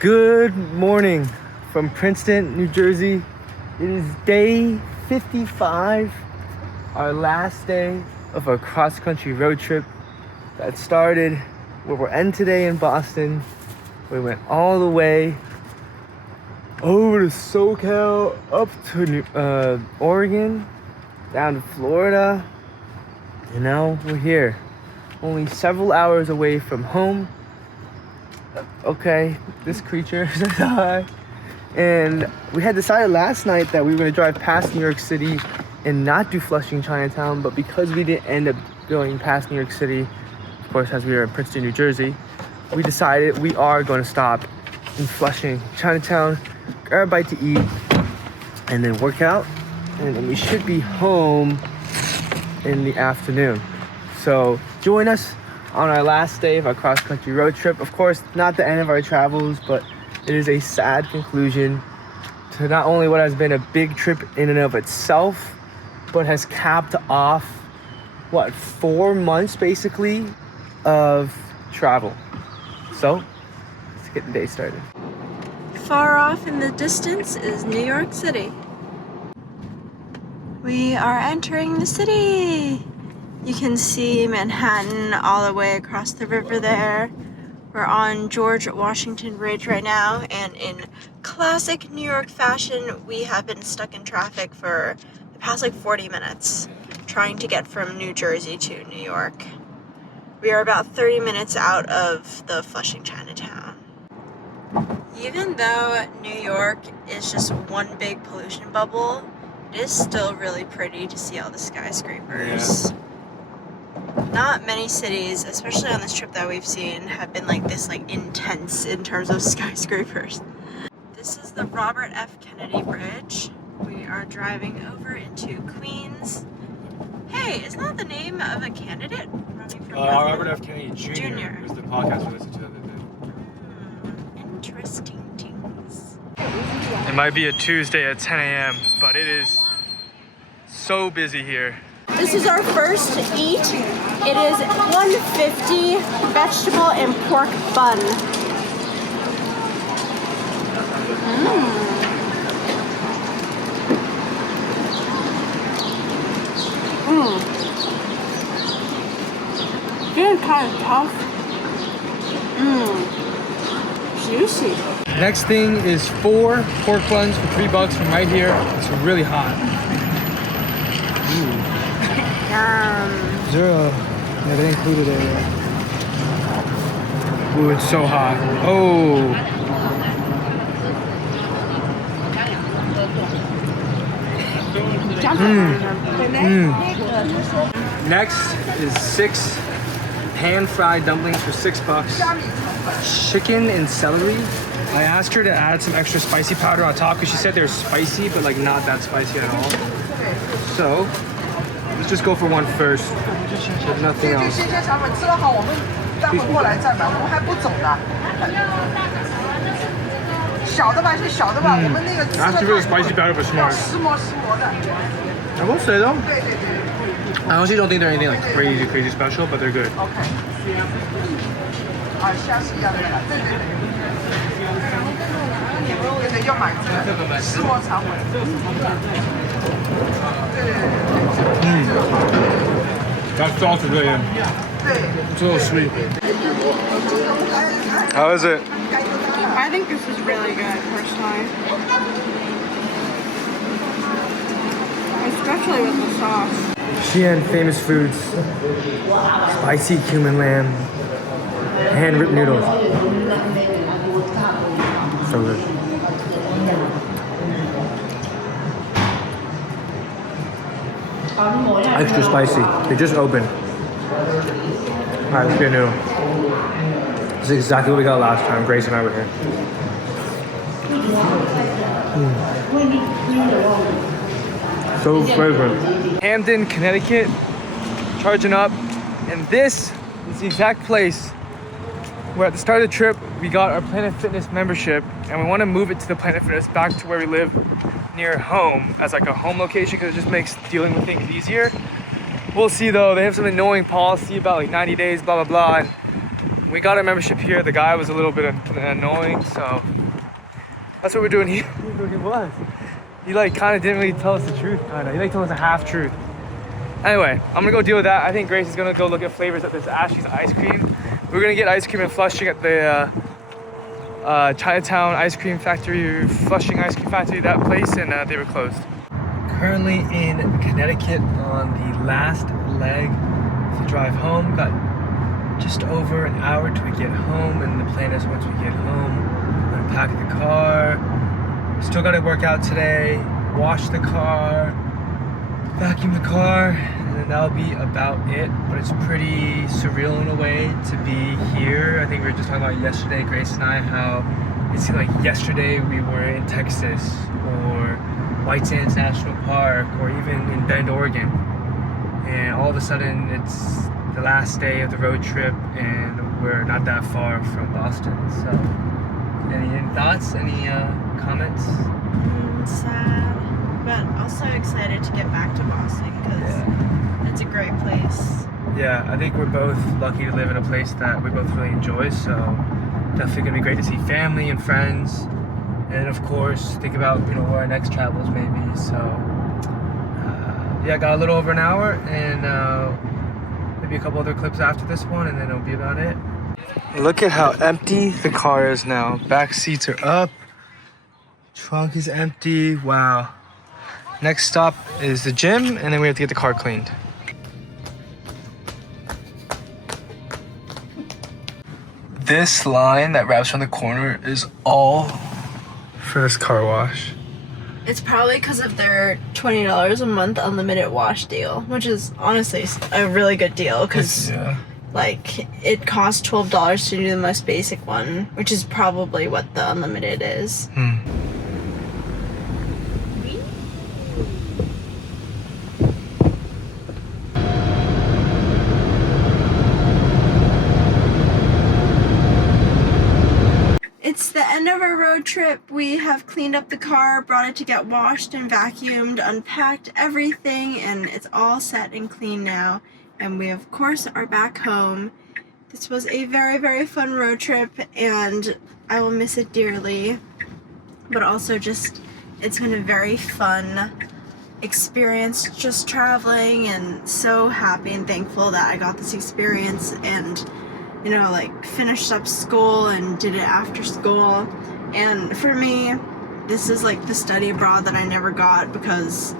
Good morning from Princeton, New Jersey. It is day 55, our last day of our cross-country road trip that started where we're end today in Boston. We went all the way over to SoCal, up to Oregon, down to Florida, and now we're here, only several hours away from home. Okay, this creature said hi. And we had decided last night that we were going to drive past New York City and not do Flushing Chinatown, but because we didn't end up going past New York City, of course, as we were in Princeton, New Jersey, we decided we are going to stop in Flushing Chinatown, grab a bite to eat, and then work out, and then we should be home in the afternoon. So join us on our last day of our cross-country road trip. Of course, not the end of our travels, but it is a sad conclusion to not only what has been a big trip in and of itself, but has capped off, 4 months basically of travel. So, let's get the day started. Far off in the distance is New York City. We are entering the city. You can see Manhattan all the way across the river there. We're on George Washington Bridge right now, and in classic New York fashion, we have been stuck in traffic for the past 40 minutes trying to get from New Jersey to New York. We are about 30 minutes out of the Flushing Chinatown. Even though New York is just one big pollution bubble, it is still really pretty to see all the skyscrapers. Yeah. Not many cities, especially on this trip that we've seen, have been like this intense in terms of skyscrapers. This is the Robert F. Kennedy Bridge. We are driving over into Queens. Hey, isn't that the name of a candidate running for president? Robert F. Kennedy Jr. was the podcast we listened to the other day. Interesting things. It might be a Tuesday at 10 a.m., but it is so busy here. This is our first eat. It is $1.50 vegetable and pork bun. Getting kind of tough. Juicy. Next thing is 4 pork buns for $3 from right here. It's really hot. Is there yeah, they included a... Ooh, it's so hot. Oh. Next is 6 pan-fried dumplings for $6. Chicken and celery. I asked her to add some extra spicy powder on top because she said they're spicy, but not that spicy at all. So, let's just go for one first. There's nothing else. Asked for the spicy powder, but smart. I will say though, I honestly don't think they're anything crazy special, but they're good. That sauce is really good. It's a little sweet. How is it? I think this is really good, personally. Especially with the sauce. Xi'an famous foods. Spicy cumin lamb. Hand-ripped noodles. So good. Extra spicy. They just opened. Alright, let's get a noodle. This is exactly what we got last time. Grace and I were here. So fragrant. Hamden, Connecticut. Charging up. And this is the exact place where at the start of the trip we got our Planet Fitness membership, and we want to move it to the Planet Fitness back to where we live near home as a home location because it just makes dealing with things easier. We'll see though. They have some annoying policy about 90 days, blah blah blah. And We got a membership here. The guy was a little bit annoying, so that's what we're doing here. He was. He like kind of didn't really tell us the truth, kind of. He like told us a half truth. Anyway, I'm gonna go deal with that. I think Grace is gonna go look at flavors at this Ashley's ice cream. We're gonna get ice cream in Flushing at the Chinatown ice cream factory, Flushing ice cream factory, that place, and they were closed. Currently in Connecticut on the last leg of the drive home. Got just over an hour till we get home, and the plan is once we get home, unpack the car. Still gotta work out today, wash the car, vacuum the car, and then that'll be about it. But it's pretty surreal in a way to be here. I think we were just talking about yesterday, Grace and I, how it seemed like yesterday we were in Texas or White Sands National Park or even in Bend, Oregon. And all of a sudden it's the last day of the road trip and we're not that far from Boston. So any thoughts, any comments? Sad, but also excited to get back to Boston because it's a great place. Yeah, I think we're both lucky to live in a place that we both really enjoy, so definitely gonna be great to see family and friends, and of course think about where our next travels may be. So yeah, got a little over an hour, and maybe a couple other clips after this one, and then it'll be about it. Look at how empty the car is now. Back seats are up, trunk is empty. Wow. Next stop is the gym, and then we have to get the car cleaned. This line that wraps around the corner is all for this car wash. It's probably because of their $20 a month unlimited wash deal, which is honestly a really good deal because like it costs $12 to do the most basic one, which is probably what the unlimited is. It's the end of our road trip. We have cleaned up the car, brought it to get washed and vacuumed, unpacked everything, and it's all set and clean now. And we, of course, are back home. This was a very, very fun road trip, and I will miss it dearly. But also just, it's been a very fun experience just traveling, and so happy and thankful that I got this experience and like finished up school and did it after school. And for me, this is like the study abroad that I never got because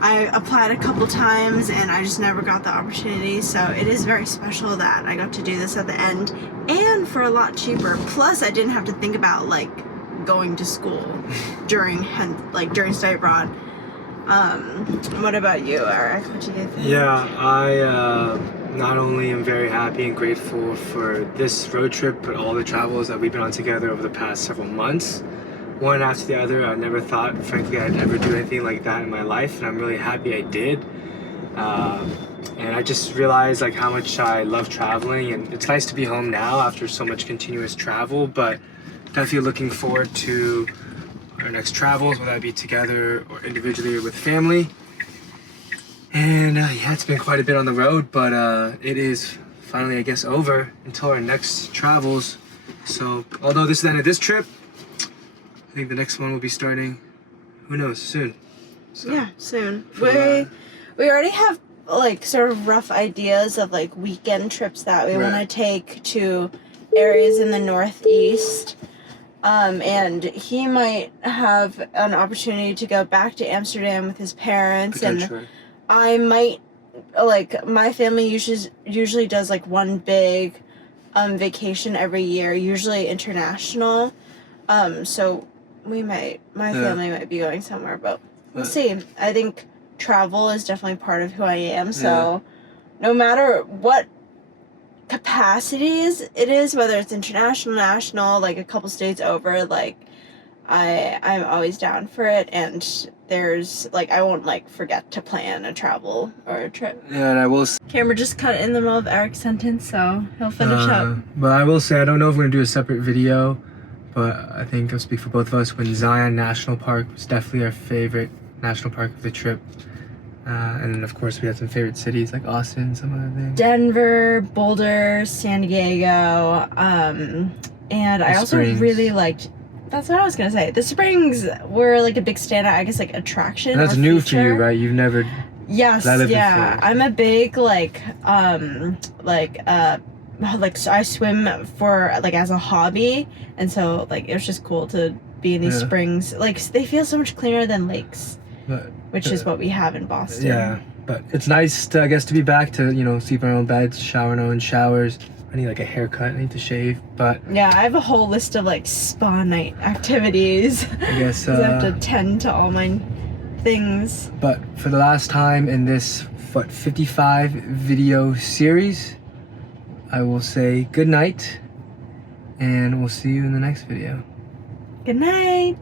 I applied a couple times and I just never got the opportunity. So it is very special that I got to do this at the end and for a lot cheaper. Plus I didn't have to think about like going to school during study abroad. What about you, Eric? What do you think? Yeah, I not only am very happy and grateful for this road trip, but all the travels that we've been on together over the past several months. One after the other. I never thought, frankly, I'd ever do anything like that in my life, and I'm really happy I did. And I just realized like how much I love traveling, and it's nice to be home now after so much continuous travel, but definitely looking forward to our next travels, whether that be together or individually or with family. And yeah, it's been quite a bit on the road, but it is finally, I guess, over until our next travels. So although this is the end of this trip, I think the next one will be starting, who knows, soon. So, yeah, soon. We already have like sort of rough ideas of like weekend trips that we want to take to areas in the Northeast. And he might have an opportunity to go back to Amsterdam with his parents, and I might, like, my family usually does like one big vacation every year, usually international. So my family might be going somewhere, but we'll see. I think travel is definitely part of who I am, so no matter what capacities it is, whether it's international, national, like a couple states over, like I'm always down for it, and there's like I won't like forget to plan a travel or a trip. Yeah, and I will Camera just cut in the middle of Eric's sentence, so he'll finish up. But I will say, I don't know if we're gonna do a separate video, but I think I'll speak for both of us when Zion National Park was definitely our favorite national park of the trip. And then of course we had some favorite cities like Austin, some other things. Denver, Boulder, San Diego, and I also Springs. really liked. That's what I was gonna say. The Springs were like a big standout, I guess, like attraction. And that's or new feature. for you, right? You've never. Yes, I lived in yeah. Florida. I'm a big so I swim for like as a hobby, and so like it was just cool to be in these springs. Like they feel so much cleaner than lakes, which is what we have in Boston. Yeah, but it's nice to, I guess, to be back to, you know, sleep in our own beds, shower in our own showers. I need like a haircut, I need to shave, but yeah, I have a whole list of like spa night activities. I guess 'Cause I have to tend to all my things. But for the last time in this 55 video series, I will say good night, and we'll see you in the next video. Good night.